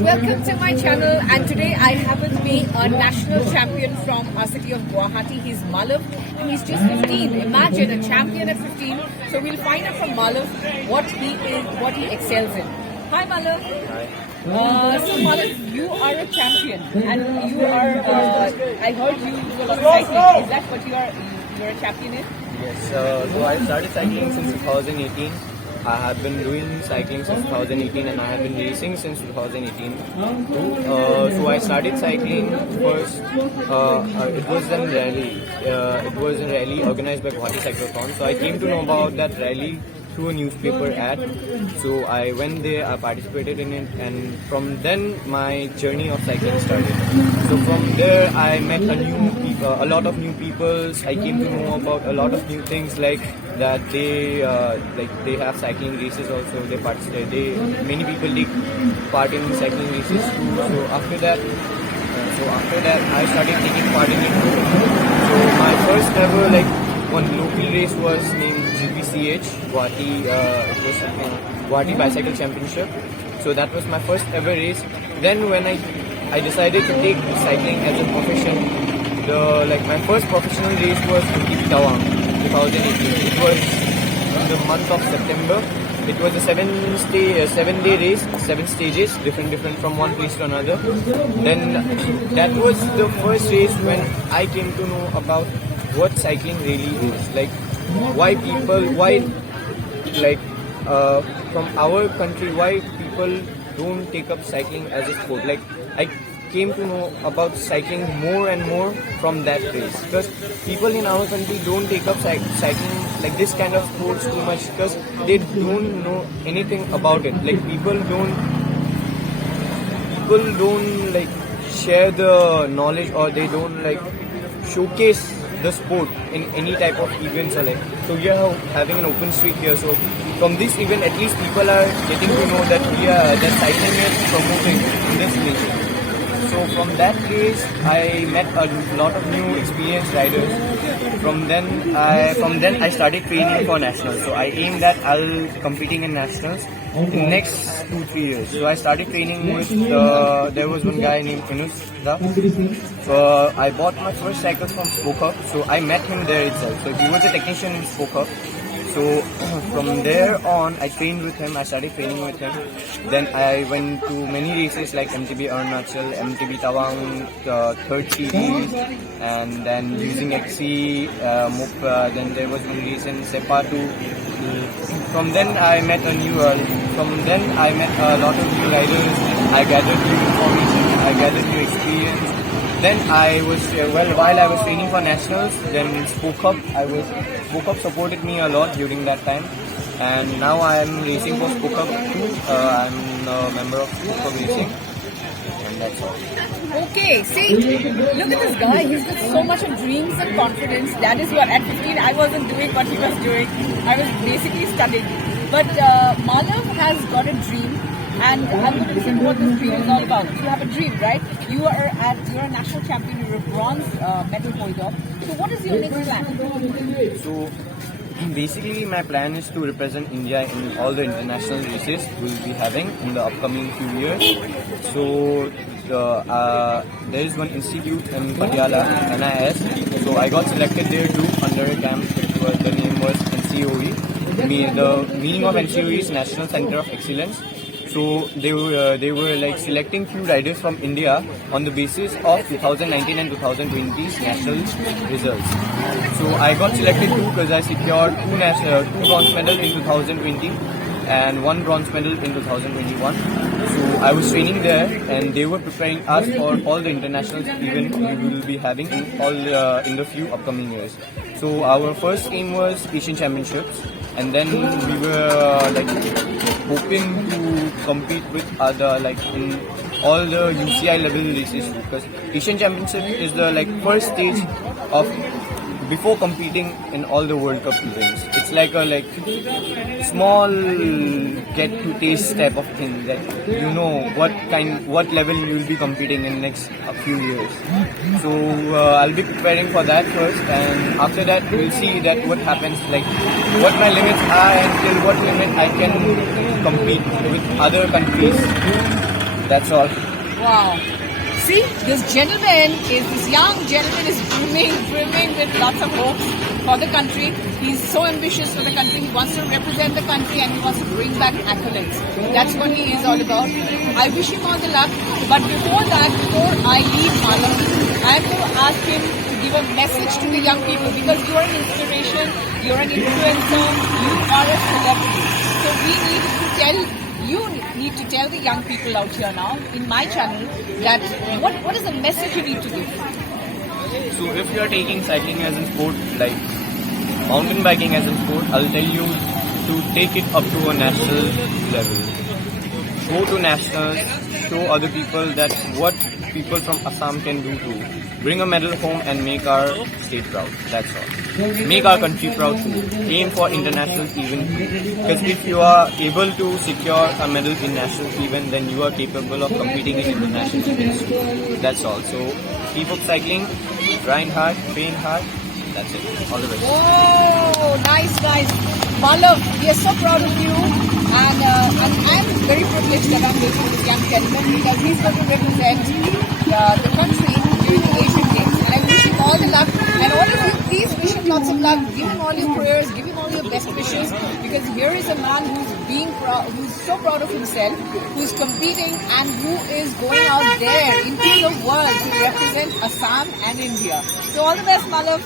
Welcome to my channel, and today I have with me a national champion from our city of Guwahati. He's Malav and he's just 15. Imagine a champion at 15. So we'll find out from Malav what he excels in. Hi Malav. Hi. So Malav, you are a champion and you are, I heard you do a lot of cycling. Is that what you're a champion in? Yes, so I started cycling since 2018. I have been doing cycling since 2018 and I have been racing since 2018. So I started cycling first, it was a rally. It was a rally organized by Guwahati Cyclothon. So I came to know about that rally through a newspaper ad. So I went there, I participated in it, and from then my journey of cycling started. So from there I met a lot of new people. I came to know about a lot of new things, like that they have cycling races also. They participate. Many people take part in cycling races too. So after that, I started taking part in it too. So my first ever one local race was named GBCH, Guwahati, it was Guwahati Bicycle Championship. So that was my first ever race. Then when I decided to take cycling as a profession, my first professional race was MTB Tawang, 2018. It was in the month of September. It was a 7-day race, 7 stages, different from one place to another. Then that was the first race when I came to know about what cycling really is. From our country, why people don't take up cycling as a sport. I came to know about cycling more and more from that race, because people in our country don't take up cycling like this kind of sports too much, because they don't know anything about it. People don't share the knowledge, or they don't showcase the sport in any type of events so we are having an open street here. So from this event, at least people are getting to know that that cycling is promoting in this place. So from that place, I met a lot of new experienced riders. From then I started training for nationals. So I aimed at competing in nationals in next 2-3 years. So I started training with there was one guy named Inus. So I bought my first cycles from Spoke Hub. So I met him there itself. So he was a technician in Spoke Hub. So from there on, I trained with him. I started training with him. Then I went to many races like MTB Arunachal, MTB Tawang, 3rd series, and then using XC, Mukha. Then there was one race in Sepatu. From then I met a lot of new riders. I gathered new information. I gathered new experience. Then I was while I was training for nationals, then Spoke Hub supported me a lot during that time, and now I am racing for Spoke Hub too. I'm a member of Spoke Hub Racing, and that's all. Okay, see, look at this guy. He's got so much of dreams and confidence. That is what at 15 I wasn't doing what he was doing. I was basically studying. But Malav has got a dream. And I'm going to listen what this dream is all about. You have a dream, right? You're a national champion. You're a bronze medal holder. So what is your next plan? So basically, my plan is to represent India in all the international races we'll be having in the upcoming few years. So there is one institute in Patiala, NIS. So I got selected there too under a camp. The name was NCOE. The meaning of NCOE is National Center of Excellence. So they were selecting few riders from India on the basis of 2019 and 2020's national results. So I got selected too, because I secured two bronze medals in 2020 and 1 bronze medal in 2021. So I was training there, and they were preparing us for all the international events we will be having in the few upcoming years. So our first aim was Asian Championships, and then we were hoping to compete with other in all the UCI level races, because Asian Championship is the first stage of before competing in all the World Cup events. It's like a small get to taste type of thing, that you know what level you will be competing in next few years. So I'll be preparing for that first, and after that we'll see that what happens, what my limits are and till what limit I can compete with other countries. that's all. Wow. See, this young gentleman is brimming with lots of hopes for the country. He's so ambitious for the country. He wants to represent the country and he wants to bring back accolades. That's what he is all about. I wish him all the luck. But before I leave Malav, I'm going to ask him to give a message to the young people because you are an inspiration, you're an influencer, you are a celebrity. So you need to tell the young people out here now in my channel that what is the message you need to give? So if you are taking cycling as a sport, like mountain biking as a sport, I'll tell you to take it up to a national level. Go to nationals, show other people that what people from Assam can do too. Bring a medal home and make our state proud. That's all. Make our country proud too. Aim for international event. Because if you are able to secure a medal in national event, then you are capable of competing in international events too. That's all. So keep up cycling, grind hard, train hard. That's it. All the best. Oh, nice. Malav, we are so proud of you. And I'm very privileged that I'm with this young gentleman because he's going to represent the country during the Asian Games. And I wish him all the luck. And all of you, please wish him lots of luck. Give him all your prayers. Give him all your best wishes. Because here is a man who's so proud of himself, who's competing and who is going out there into the world to represent Assam and India. So all the best, Malav.